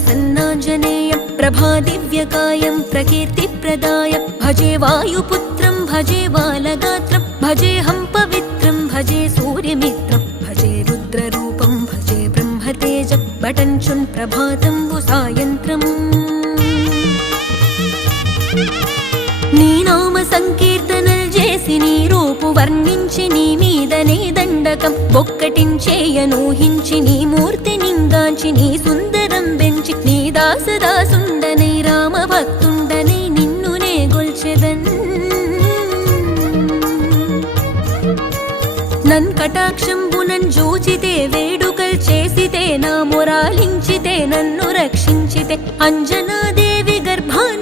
प्रसन्नाञ्जनेयं प्रभादिव्यकायं प्रकीर्तिप्रदाय भजे वायुपुत्रं भजे बालगात्रं भजेऽहं पवित्रं भजे सूर्यमित्रं भजे रुद्ररूपं भजे ब्रह्मतेजं बटञ्चुन् प्रभातं सायन्त्रम् నీ నామ సంకీర్తనలు చేసి నీ రూపు వర్ణించి నీ మీదనే దండకం ఒక్కటించేయనూహించి నీ మూర్తి నింగాంచి నీ సుందరం పెంచి నీ దాసదాసుండనై రామ భక్తుండనై నిన్నునే గొల్చెదన్ నన్ కటాక్షంబునన్ జూచితే వేడుకల్ చేసితే నా మొరాలించితే నన్ను రక్షించితే అంజనాదేవి గర్భాన్